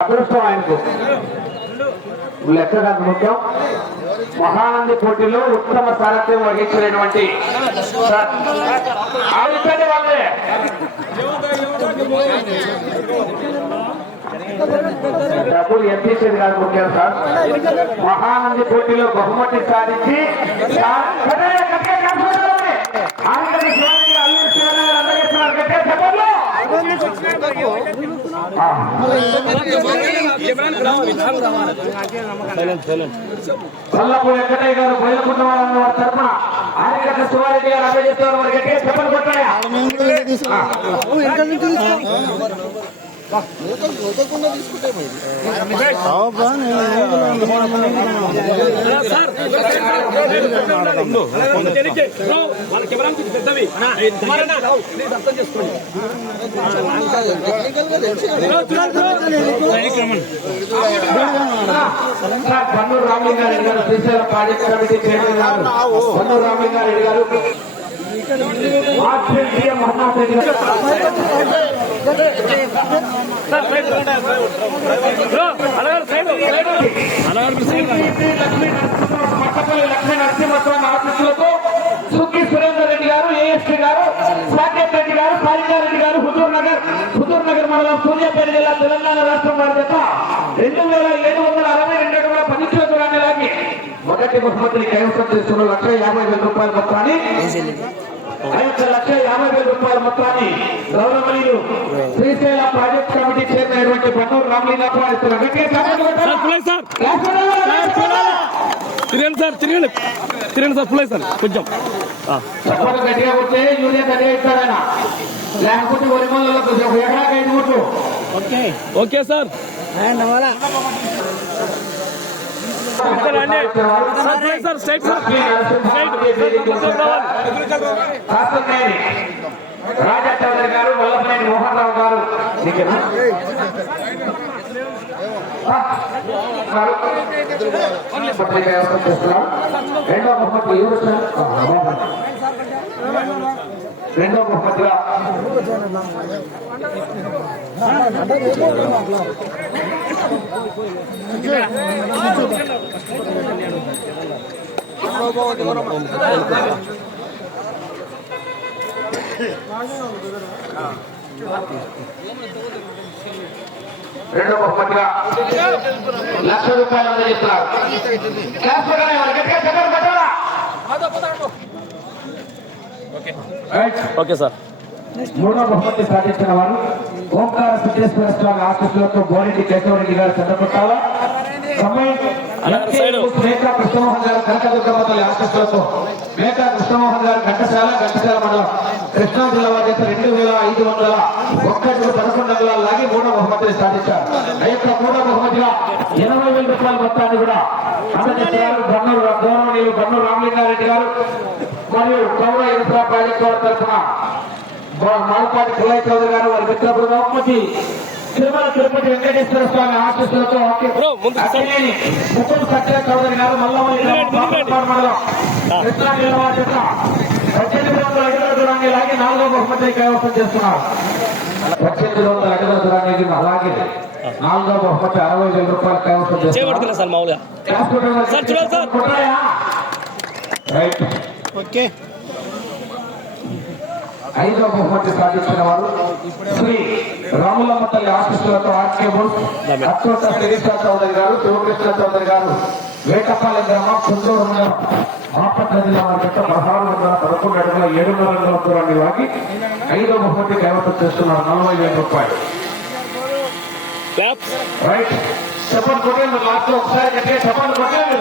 అదృష్టం ఆయనకు లెక్క కాదు ముఖ్యం మహానంది పోటీలో ఉత్తమ సారథ్యం వహించినటువంటి సార్, వాళ్ళే డబ్బులు ఎంత ఇచ్చేది కాదు ముఖ్యం సార్ మహానంది పోటీలో బహుమతి సాధించి సార్, ఆంధ్రప్రదేశ్ శివాజీ, అల్లూరి శివరామయ్య అందరూ చేస్తున్నారు. గట్టిగా చెప్పండి. ఆ. చల్లపు వెంకటయ్య గారు బయలుకుంట వారి తరఫున ఆదిగట్ల శివారెడ్డి గారు అందజేస్తున్నారు మరి గట్టిగా చెప్పండి కొట్టాయా పన్ను బన్నూరు రామలింగారెడ్డి గారు శ్రీశైల ప్రాజెక్ట్ కమిటీ చైర్మన్ గారు పన్ను రామలింగారెడ్డి గారు మార్చిల్ డిఎం మహమ్మద్ రెడ్డి గారు పట్టపల్లి లక్ష్మీ నరసింహస్వామి ఆఫీసులతో సుక్కి సురేందర్ రెడ్డి గారు ఏఎస్పీ గారు సాకేత్ రెడ్డి గారు కాళికారెడ్డి గారు హుజూర్ నగర్ హుజూర్ నగర్ మండలం సూర్యాపేట జిల్లా తెలంగాణ రాష్ట్రం వారి చేత రెండు వేల ఏడు వందల అరవై రెండు అడుగుల పది కిలో దూరాన్ని లాగి మొదటి బహుమతిని కైవసం చేస్తున్న లక్ష యాభై వేల రూపాయల మొత్తాన్ని ఐదు లక్ష యాభై వేల రూపాయల మొత్తాన్ని గౌరవనీయులు శ్రీశైల ప్రాజెక్ట్ కమిటీ చైర్మన్ అయినటువంటి బన్నూరు రామలింగప్ప. తిరగండి సార్ తిరగండి. తిరగండి సార్ ఫుల్ సార్ కొంచెం. గట్టిగా కొడితే యూరియా గట్టిగా ఇస్తాడైనా లేకపోతే వరి మొదలలో కొంచెం ఒక ఎకరాకి ఐదు మూట్లు okay. Sir. Sir. Please sir Raja Chowdary గారు వల్లభనేని మోహన్ రావు గారు. రెండో బహుమతి ఎవరు సార్? రెండవ మోహన్. రెండవ బహుమతిగా రెండో బహుమతిగా లక్ష రూపాయలు అందజేస్తున్నారు క్లాస్ ప్రకారం ఎవరు గట్టిగా చెప్పండి పెట్టాలా? రైట్. ఓకే. సార్. మూడో బహుమతి సాధించిన వారు ఓంకార సిద్ధేశ్వర స్వామి ఆశీస్సులతో బోరెడ్డి కేశవరెడ్డి గారు చంద్రపుట్టాల. మేకా కృష్ణమోహన్ గారు కనకదుర్గమ్మ తల్లి ఆశీస్సులతో మేకా కృష్ణమోహన్ గారు ఘంటసాల ఘంటసాల మండలం కృష్ణా జిల్లా వారి రెండు వేల ఐదు వందల ఒక్కటి పదకొండు అంగుళాలు లాగి మూడో బహుమతిని సాధించారు. ఆ యొక్క మూడో బహుమతిగా ఎనభై వేల రూపాయల మొత్తాన్ని కూడా అందజేస్తున్నారు బన్నూరు గౌరవనీయులు బన్నూరు రామలింగారెడ్డి గారు మరియు ప్రాజెక్ట్ వారి తరఫున మాలపాటి పుల్లయ్య చౌదరి గారు వారి మిత్రపుడు బహుమతి తిరుమల తిరుపతి వెంకటేశ్వర స్వామి ఆశీస్సులతో ముకుల్ సత్య చౌదరి గారు పద్దెనిమిది వందల అడుగుల దూరాన్ని లాగి నాలుగో బహుమతిని కైవసం చేస్తున్నారు. పద్దెనిమిది వందల అడుగుల దూరాన్ని అలాగే నాలుగో బహుమతి అరవై వేల రూపాయలు కైవసం చేస్తున్నారు. చేయబడుతున్నా సార్ మామూలుగా క్లాస్ కొట్టండి. సార్, చూడాలి సార్. కొట్టాయా? రైట్ ఓకే ఐదో బహుమతి సాధించిన వారు శ్రీ రాములమ్మ తల్లి ఆశీస్సులతో ఆర్కే బోస్ శిరీష చౌదరి గారు శివకృష్ణ చౌదరి గారు వేటపాలెం గ్రామం కుందూరు మండలం బాపట్ల జిల్లా వారి యొక్క పదహారు వందల పదకొండు అడుగుల ఏడున్నర అడుగుల దూరాన్ని వాగి ఐదో బహుమతి కైవసం చేస్తున్నారు నలభై వేల రూపాయలు. రైట్ చెప్పండి కొట్టండి లాస్ట్లో ఒకసారి గట్టిగా చెప్పండి కొట్టండి